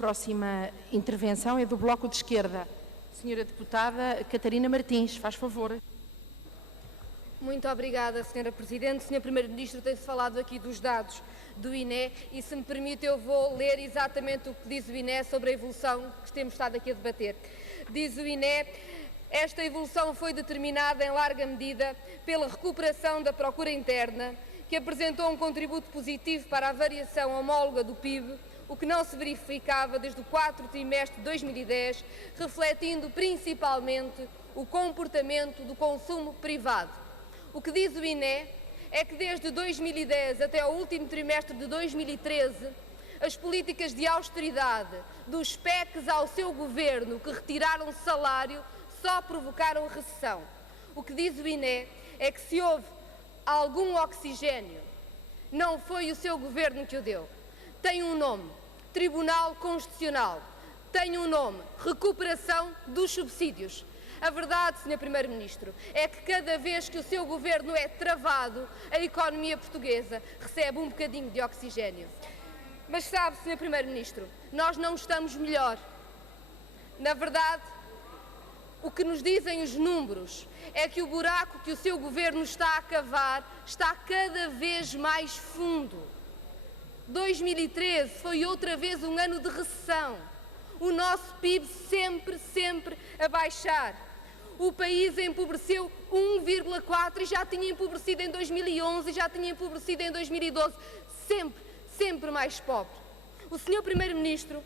próxima intervenção é do Bloco de Esquerda. Senhora Deputada Catarina Martins, faz favor. Muito obrigada, Senhora Presidente. Senhor Primeiro-Ministro, tem-se falado aqui dos dados do INE e, se me permite, eu vou ler exatamente o que diz o INE sobre a evolução que temos estado aqui a debater. Diz o INE: esta evolução foi determinada em larga medida pela recuperação da procura interna, que apresentou um contributo positivo para a variação homóloga do PIB, o que não se verificava desde o quarto trimestre de 2010, refletindo principalmente o comportamento do consumo privado. O que diz o INE é que desde 2010 até ao último trimestre de 2013, as políticas de austeridade dos PECs ao seu governo, que retiraram salário, só provocaram recessão. O que diz o INE é que, se houve algum oxigênio, não foi o seu governo que o deu. Tem um nome: Tribunal Constitucional. Tem um nome: recuperação dos subsídios. A verdade, Sr. Primeiro-Ministro, é que cada vez que o seu governo é travado, a economia portuguesa recebe um bocadinho de oxigênio. Mas sabe, Sr. Primeiro-Ministro, nós não estamos melhor. Na verdade, o que nos dizem os números é que o buraco que o seu governo está a cavar está cada vez mais fundo. 2013 foi outra vez um ano de recessão. O nosso PIB sempre a baixar. O país empobreceu 1,4 e já tinha empobrecido em 2011 e já tinha empobrecido em 2012. Sempre mais pobre. O Sr. Primeiro-Ministro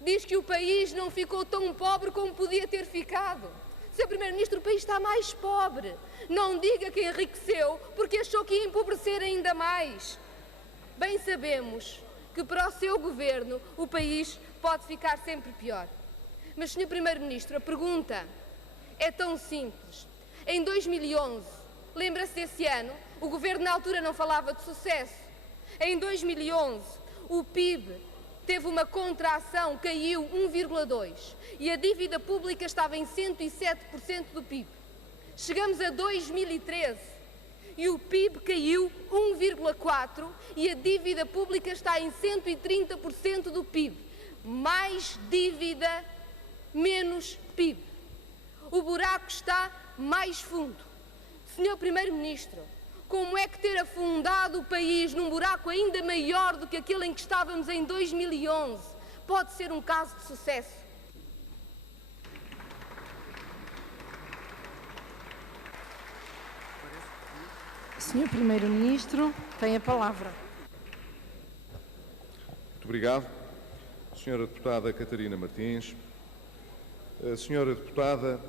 diz que o país não ficou tão pobre como podia ter ficado. Sr. Primeiro-Ministro, o país está mais pobre. Não diga que enriqueceu porque achou que ia empobrecer ainda mais. Bem sabemos que para o seu governo o país pode ficar sempre pior. Mas, Sr. Primeiro-Ministro, a pergunta é tão simples. Em 2011, lembra-se desse ano, o governo na altura não falava de sucesso. Em 2011, o PIB teve uma contração, caiu 1,2% e a dívida pública estava em 107% do PIB. Chegamos a 2013 e o PIB caiu 1,4% e a dívida pública está em 130% do PIB. Mais dívida, menos PIB. O buraco está mais fundo. Senhor Primeiro-Ministro, como é que ter afundado o país num buraco ainda maior do que aquele em que estávamos em 2011 pode ser um caso de sucesso? Senhor Primeiro-Ministro, tem a palavra. Muito obrigado. Senhora Deputada Catarina Martins, a senhora Deputada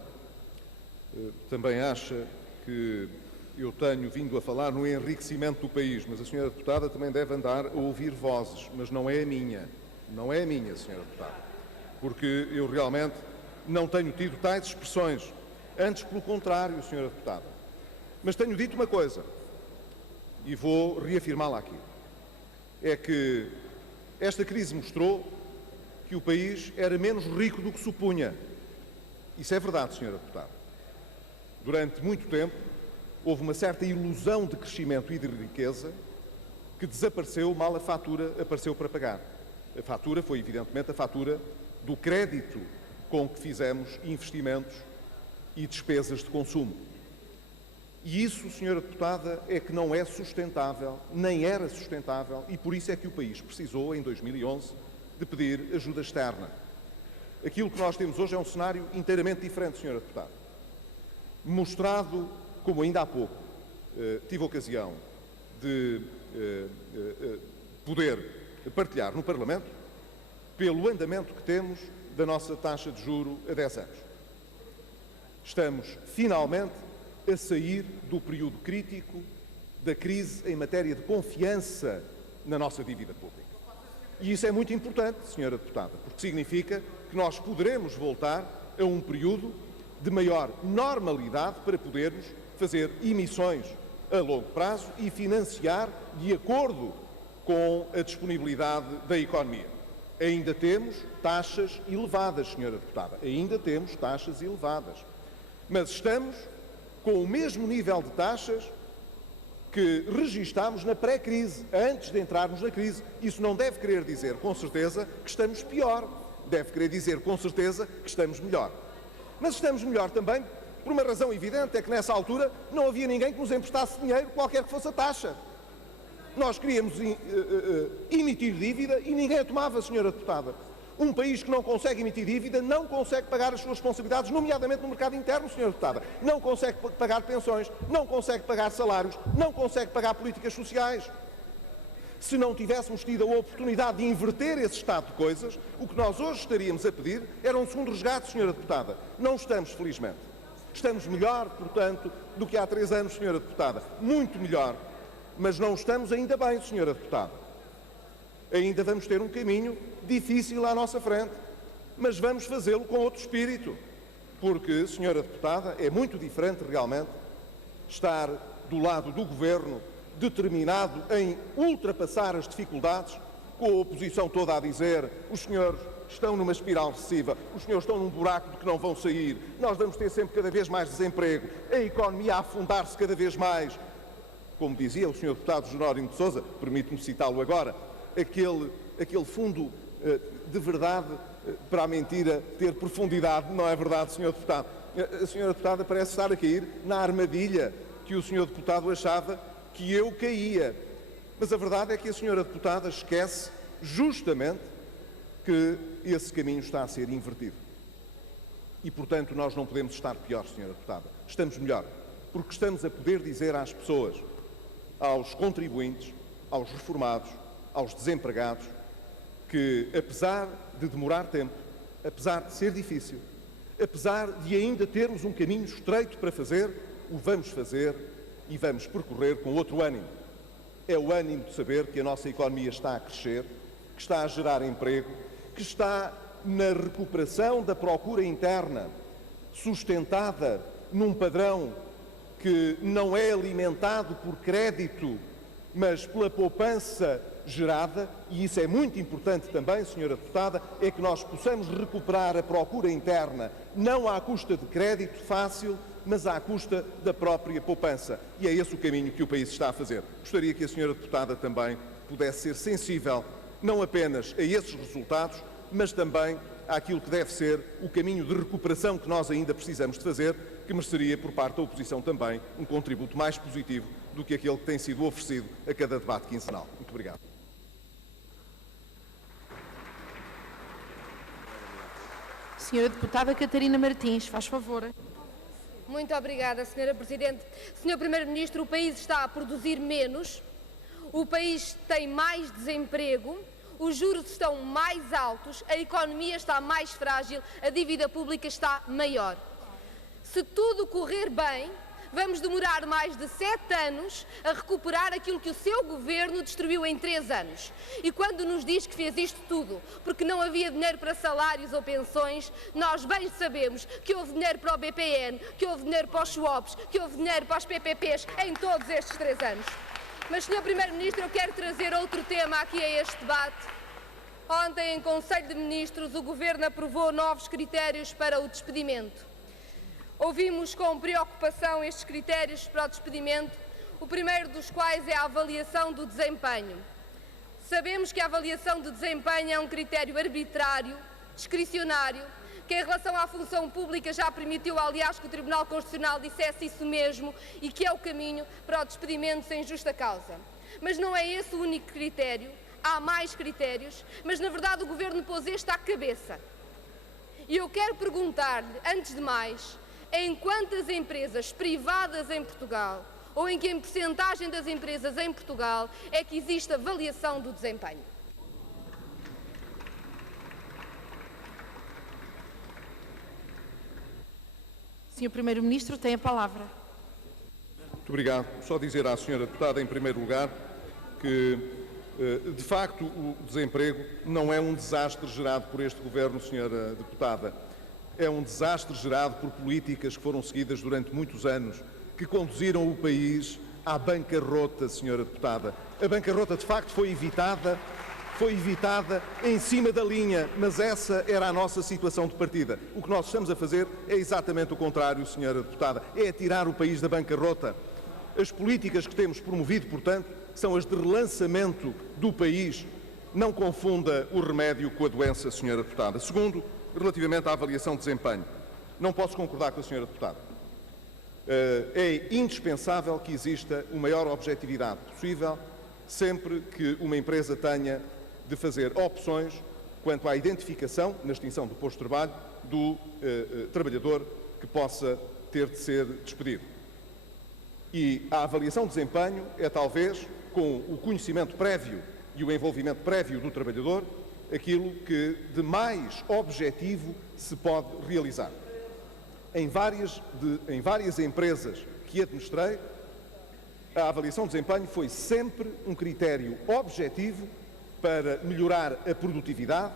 também acha que eu tenho vindo a falar no enriquecimento do país, mas a senhora Deputada também deve andar a ouvir vozes, mas não é a minha. Não é a minha, senhora Deputada. Porque eu realmente não tenho tido tais expressões. Antes, pelo contrário, senhora Deputada. Mas tenho dito uma coisa, e vou reafirmá-la aqui. É que esta crise mostrou que o país era menos rico do que supunha. Isso é verdade, senhora Deputada. Durante muito tempo, houve uma certa ilusão de crescimento e de riqueza que desapareceu mal a fatura apareceu para pagar. A fatura foi, evidentemente, a fatura do crédito com que fizemos investimentos e despesas de consumo. E isso, senhora Deputada, é que não é sustentável, nem era sustentável, e por isso é que o país precisou, em 2011, de pedir ajuda externa. Aquilo que nós temos hoje é um cenário inteiramente diferente, senhora Deputada. Mostrado, como ainda há pouco tive ocasião de poder partilhar no Parlamento, pelo andamento que temos da nossa taxa de juro a 10 anos. Estamos, finalmente, a sair do período crítico da crise em matéria de confiança na nossa dívida pública. E isso é muito importante, senhora Deputada, porque significa que nós poderemos voltar a um período de maior normalidade para podermos fazer emissões a longo prazo e financiar de acordo com a disponibilidade da economia. Ainda temos taxas elevadas, senhora Deputada, ainda temos taxas elevadas. Mas estamos com o mesmo nível de taxas que registámos na pré-crise, antes de entrarmos na crise. Isso não deve querer dizer, com certeza, que estamos pior. Deve querer dizer, com certeza, que estamos melhor. Mas estamos melhor também por uma razão evidente, é que nessa altura não havia ninguém que nos emprestasse dinheiro, qualquer que fosse a taxa. Nós queríamos emitir dívida e ninguém a tomava, Sra. Deputada. Um país que não consegue emitir dívida não consegue pagar as suas responsabilidades, nomeadamente no mercado interno, Sra. Deputada. Não consegue pagar pensões, não consegue pagar salários, não consegue pagar políticas sociais. Se não tivéssemos tido a oportunidade de inverter esse estado de coisas, o que nós hoje estaríamos a pedir era um segundo resgate, Sra. Deputada. Não estamos, felizmente. Estamos melhor, portanto, do que há 3 anos, Sra. Deputada. Muito melhor. Mas não estamos ainda bem, Sra. Deputada. Ainda vamos ter um caminho difícil à nossa frente, mas vamos fazê-lo com outro espírito, porque, Sra. Deputada, é muito diferente realmente estar do lado do Governo determinado em ultrapassar as dificuldades, com a oposição toda a dizer os senhores estão numa espiral recessiva, os senhores estão num buraco de que não vão sair, nós vamos ter sempre cada vez mais desemprego, a economia a afundar-se cada vez mais. Como dizia o Sr. Deputado Jerónimo de Sousa, permite-me citá-lo agora, aquele fundo de verdade para a mentira ter profundidade, não é verdade, Sr. Deputado? A Sra. Deputada parece estar a cair na armadilha que o Sr. Deputado achava que eu caía. Mas a verdade é que a Sra. Deputada esquece justamente que esse caminho está a ser invertido. E, portanto, nós não podemos estar pior, Sra. Deputada. Estamos melhor, porque estamos a poder dizer às pessoas, aos contribuintes, aos reformados, aos desempregados, que apesar de demorar tempo, apesar de ser difícil, apesar de ainda termos um caminho estreito para fazer, o vamos fazer e vamos percorrer com outro ânimo. É o ânimo de saber que a nossa economia está a crescer, que está a gerar emprego, que está na recuperação da procura interna, sustentada num padrão que não é alimentado por crédito, mas pela poupança gerada, e isso é muito importante também, Sra. Deputada, é que nós possamos recuperar a procura interna, não à custa de crédito fácil, mas à custa da própria poupança. E é esse o caminho que o país está a fazer. Gostaria que a Sra. Deputada também pudesse ser sensível, não apenas a esses resultados, mas também àquilo que deve ser o caminho de recuperação que nós ainda precisamos de fazer, que mereceria, por parte da oposição também, um contributo mais positivo do que aquele que tem sido oferecido a cada debate quinzenal. Muito obrigado. Senhora Deputada Catarina Martins, faz favor. Muito obrigada, Sra. Presidente. Sr. Primeiro-Ministro, o país está a produzir menos, o país tem mais desemprego, os juros estão mais altos, a economia está mais frágil, a dívida pública está maior. Se tudo correr bem, vamos demorar mais de 7 anos a recuperar aquilo que o seu governo destruiu em 3 anos. E quando nos diz que fez isto tudo porque não havia dinheiro para salários ou pensões, nós bem sabemos que houve dinheiro para o BPN, que houve dinheiro para os SWAPs, que houve dinheiro para os PPPs em todos estes 3 anos. Mas, Sr. Primeiro-Ministro, eu quero trazer outro tema aqui a este debate. Ontem, em Conselho de Ministros, o Governo aprovou novos critérios para o despedimento. Ouvimos com preocupação estes critérios para o despedimento, o primeiro dos quais é a avaliação do desempenho. Sabemos que a avaliação de desempenho é um critério arbitrário, discricionário, que em relação à função pública já permitiu, aliás, que o Tribunal Constitucional dissesse isso mesmo e que é o caminho para o despedimento sem justa causa. Mas não é esse o único critério, há mais critérios, mas na verdade o Governo pôs este à cabeça. E eu quero perguntar-lhe, antes de mais, em quantas empresas privadas em Portugal ou em que percentagem das empresas em Portugal é que existe avaliação do desempenho? Sr. Primeiro-Ministro, tem a palavra. Muito obrigado. Só dizer à Sra. Deputada, em primeiro lugar, que, de facto, o desemprego não é um desastre gerado por este Governo, Sra. Deputada. É um desastre gerado por políticas que foram seguidas durante muitos anos, que conduziram o país à bancarrota, Sra. Deputada. A bancarrota, de facto, foi evitada em cima da linha, mas essa era a nossa situação de partida. O que nós estamos a fazer é exatamente o contrário, Sra. Deputada, é tirar o país da bancarrota. As políticas que temos promovido, portanto, são as de relançamento do país. Não confunda o remédio com a doença, Sra. Deputada. Segundo, relativamente à avaliação de desempenho. Não posso concordar com a Sra. Deputada. É indispensável que exista a maior objetividade possível sempre que uma empresa tenha de fazer opções quanto à identificação, na extinção do posto de trabalho, do trabalhador que possa ter de ser despedido. E a avaliação de desempenho é talvez, com o conhecimento prévio e o envolvimento prévio do trabalhador, aquilo que de mais objetivo se pode realizar. Em várias empresas que administrei, a avaliação de desempenho foi sempre um critério objetivo para melhorar a produtividade,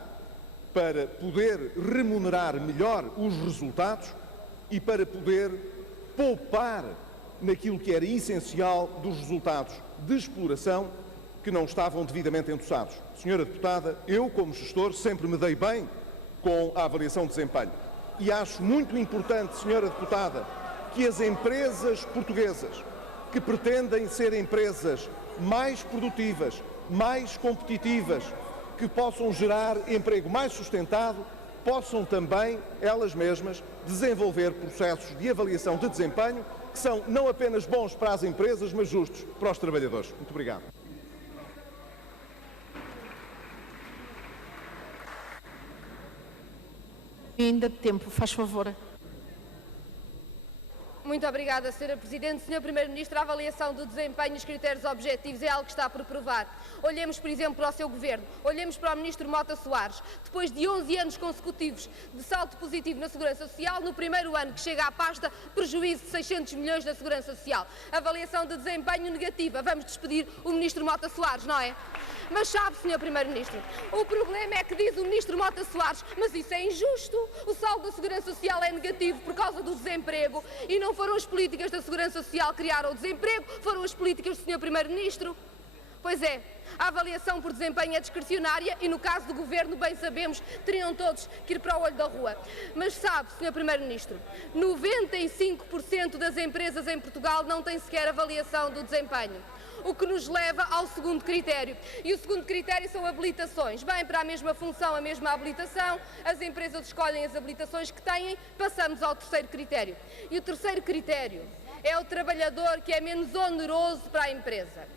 para poder remunerar melhor os resultados e para poder poupar naquilo que era essencial dos resultados de exploração que não estavam devidamente endossados. Senhora Deputada, eu, como gestor, sempre me dei bem com a avaliação de desempenho. E acho muito importante, Senhora Deputada, que as empresas portuguesas que pretendem ser empresas mais produtivas, mais competitivas, que possam gerar emprego mais sustentado, possam também, elas mesmas, desenvolver processos de avaliação de desempenho que são não apenas bons para as empresas, mas justos para os trabalhadores. Muito obrigado. Ainda de tempo, faz favor. Muito obrigada, Sra. Presidente. Sr. Primeiro-Ministro, a avaliação do desempenho e os critérios objetivos é algo que está por provar. Olhemos, por exemplo, para o seu Governo. Olhemos para o Ministro Mota Soares. Depois de 11 anos consecutivos de salto positivo na Segurança Social, no primeiro ano que chega à pasta, prejuízo de 600 milhões na Segurança Social. Avaliação de desempenho negativa. Vamos despedir o Ministro Mota Soares, não é? Mas sabe, Sr. Primeiro-Ministro, o problema é que diz o Ministro Mota Soares, mas isso é injusto. O saldo da Segurança Social é negativo por causa do desemprego e não foram as políticas da Segurança Social que criaram o desemprego, foram as políticas do Sr. Primeiro-Ministro. Pois é, a avaliação por desempenho é discricionária e, no caso do Governo, bem sabemos, teriam todos que ir para o olho da rua. Mas sabe, Sr. Primeiro-Ministro, 95% das empresas em Portugal não têm sequer avaliação do desempenho. O que nos leva ao segundo critério. E o segundo critério são habilitações. Bem, para a mesma função, a mesma habilitação, as empresas escolhem as habilitações que têm, passamos ao terceiro critério. E o terceiro critério é o trabalhador que é menos oneroso para a empresa.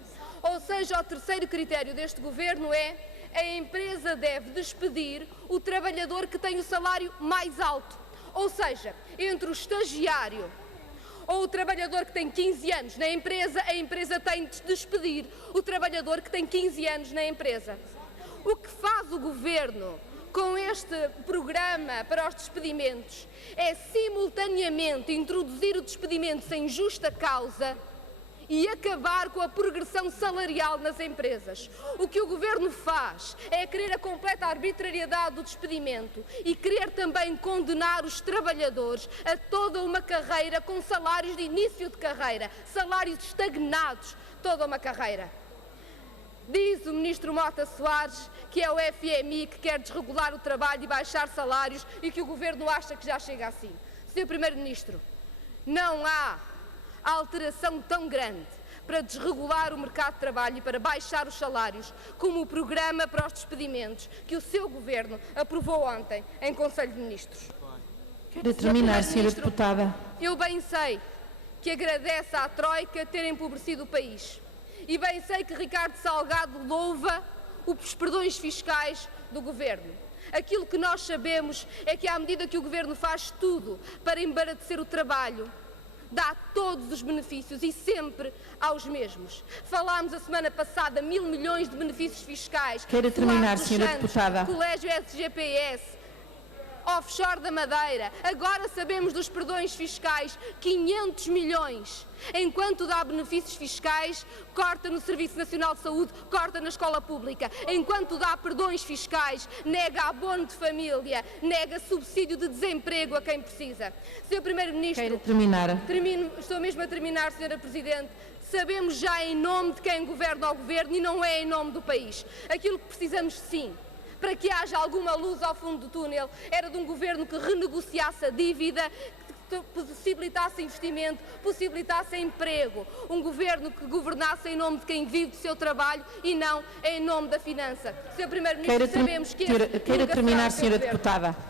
Ou seja, o terceiro critério deste Governo é a empresa deve despedir o trabalhador que tem o salário mais alto. Ou seja, entre o estagiário ou o trabalhador que tem 15 anos na empresa, a empresa tem de despedir o trabalhador que tem 15 anos na empresa. O que faz o Governo com este programa para os despedimentos é simultaneamente introduzir o despedimento sem justa causa e acabar com a progressão salarial nas empresas. O que o Governo faz é querer a completa arbitrariedade do despedimento e querer também condenar os trabalhadores a toda uma carreira com salários de início de carreira, salários estagnados, toda uma carreira. Diz o Ministro Mota Soares que é o FMI que quer desregular o trabalho e baixar salários e que o Governo acha que já chega assim. Sr. Primeiro-Ministro, não há alteração tão grande para desregular o mercado de trabalho e para baixar os salários como o programa para os despedimentos que o seu Governo aprovou ontem em Conselho de Ministros. Quero terminar, Sra. Deputada. Eu bem sei que agradece à Troika ter empobrecido o país e bem sei que Ricardo Salgado louva os perdões fiscais do Governo. Aquilo que nós sabemos é que à medida que o Governo faz tudo para embaratecer o trabalho, dá todos os benefícios e sempre aos mesmos. Falámos a semana passada 1.000 milhões de benefícios fiscais. Quero terminar, Sra. Deputada. Colégio SGPS, offshore da Madeira. Agora sabemos dos perdões fiscais, 500 milhões. Enquanto dá benefícios fiscais, corta no Serviço Nacional de Saúde, corta na escola pública. Enquanto dá perdões fiscais, nega abono de família, nega subsídio de desemprego a quem precisa. Sr. Primeiro-Ministro... Quero terminar. Estou mesmo a terminar, Sra. Presidente. Sabemos já em nome de quem governa o Governo e não é em nome do país. Aquilo que precisamos, sim, para que haja alguma luz ao fundo do túnel, era de um Governo que renegociasse a dívida, possibilitasse investimento, possibilitasse emprego. Um governo que governasse em nome de quem vive do seu trabalho e não em nome da finança. Sr. Primeiro-Ministro, sabemos que queira terminar, Sra. Deputada.